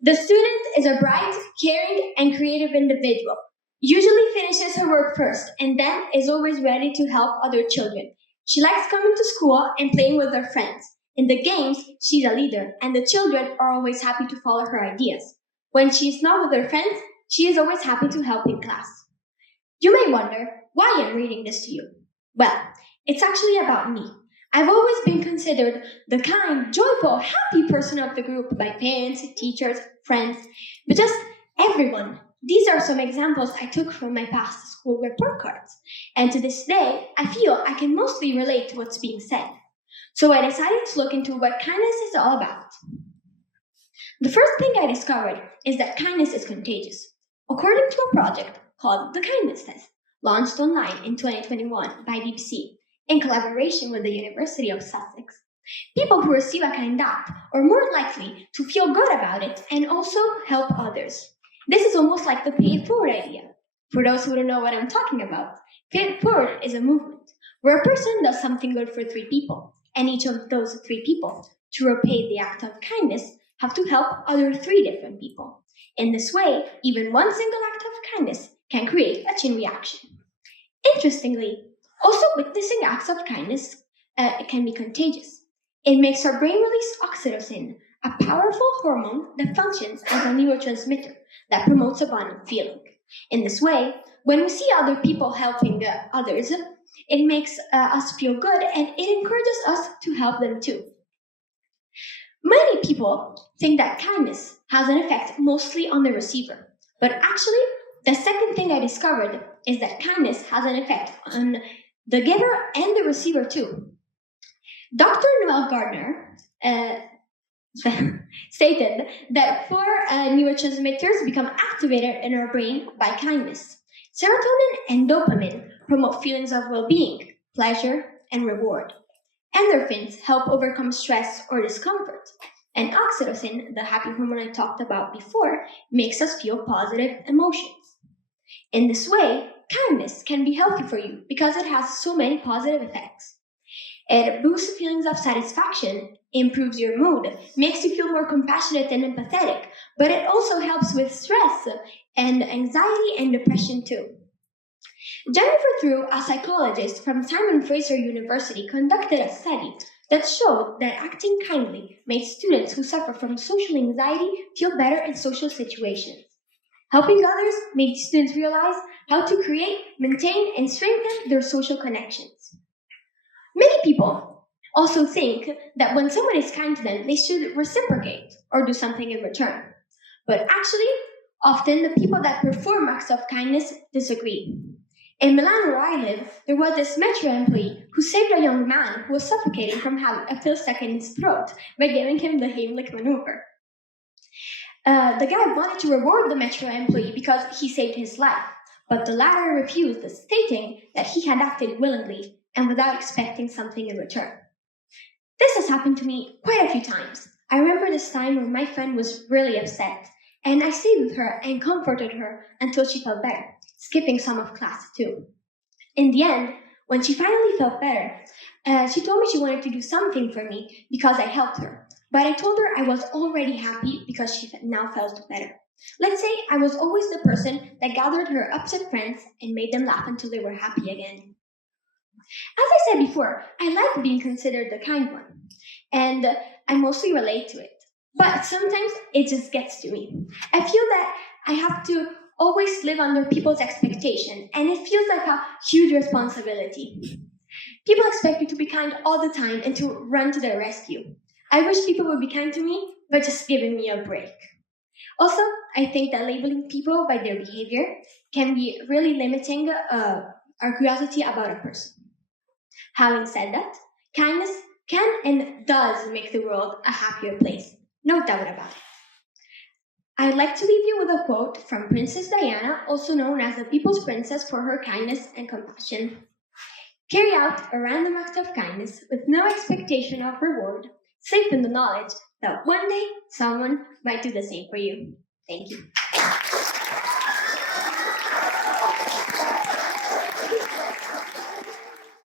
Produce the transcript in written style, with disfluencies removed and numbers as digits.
The student is a bright, caring, and creative individual. Usually finishes her work first and then is always ready to help other children. She likes coming to school and playing with her friends. In the games, she's a leader, and the children are always happy to follow her ideas. When she is not with her friends, she is always happy to help in class. You may wonder why I'm reading this to you. Well, it's actually about me. I've always been considered the kind, joyful, happy person of the group by parents, teachers, friends, but just everyone. These are some examples I took from my past school report cards, and to this day, I feel I can mostly relate to what's being said. So I decided to look into what kindness is all about. The first thing I discovered is that kindness is contagious. According to a project called the Kindness Test, launched online in 2021 by BBC, in collaboration with the University of Sussex, people who receive a kind act are more likely to feel good about it and also help others. This is almost like the pay it forward idea. For those who don't know what I'm talking about, pay it forward is a movement where a person does something good for 3 people, and each of those 3 people, to repay the act of kindness, have to help other 3 different people. In this way, even one single act of kindness can create a chain reaction. Interestingly, also witnessing acts of kindness can be contagious. It makes our brain release oxytocin, a powerful hormone that functions as a neurotransmitter that promotes abundant feeling. In this way, when we see other people helping others, it makes us feel good and it encourages us to help them too. Many people think that kindness has an effect mostly on the receiver, but actually, the second thing I discovered is that kindness has an effect on the giver and the receiver too. Dr. Noel Gardner stated that 4 neurotransmitters become activated in our brain by kindness. Serotonin and dopamine promote feelings of well-being, pleasure, and reward. Endorphins help overcome stress or discomfort. And oxytocin, the happy hormone I talked about before, makes us feel positive emotions. In this way, kindness can be healthy for you because it has so many positive effects. It boosts feelings of satisfaction, improves your mood, makes you feel more compassionate and empathetic, but it also helps with stress and anxiety and depression too. Jennifer Drew, a psychologist from Simon Fraser University, conducted a study that showed that acting kindly made students who suffer from social anxiety feel better in social situations. Helping others made students realize how to create, maintain, and strengthen their social connections. Many people also think that when someone is kind to them, they should reciprocate or do something in return. But actually, often the people that perform acts of kindness disagree. In Milan, where I live, there was this metro employee who saved a young man who was suffocating from having a pill stuck in his throat by giving him the Heimlich maneuver. The guy wanted to reward the metro employee because he saved his life, but the latter refused, stating that he had acted willingly and without expecting something in return. This has happened to me quite a few times. I remember this time when my friend was really upset, and I stayed with her and comforted her until she felt better, skipping some of class too. In the end, when she finally felt better, she told me she wanted to do something for me because I helped her. But I told her I was already happy because she now felt better. Let's say I was always the person that gathered her upset friends and made them laugh until they were happy again. As I said before, I like being considered the kind one, and I mostly relate to it. But sometimes it just gets to me. I feel that I have to always live under people's expectation, and it feels like a huge responsibility. People expect me to be kind all the time and to run to their rescue. I wish people would be kind to me, but just giving me a break. Also, I think that labeling people by their behavior can be really limiting our curiosity about a person. Having said that, kindness can and does make the world a happier place. No doubt about it. I'd like to leave you with a quote from Princess Diana, also known as the People's Princess for her kindness and compassion. Carry out a random act of kindness with no expectation of reward, safe in the knowledge that one day someone might do the same for you. Thank you.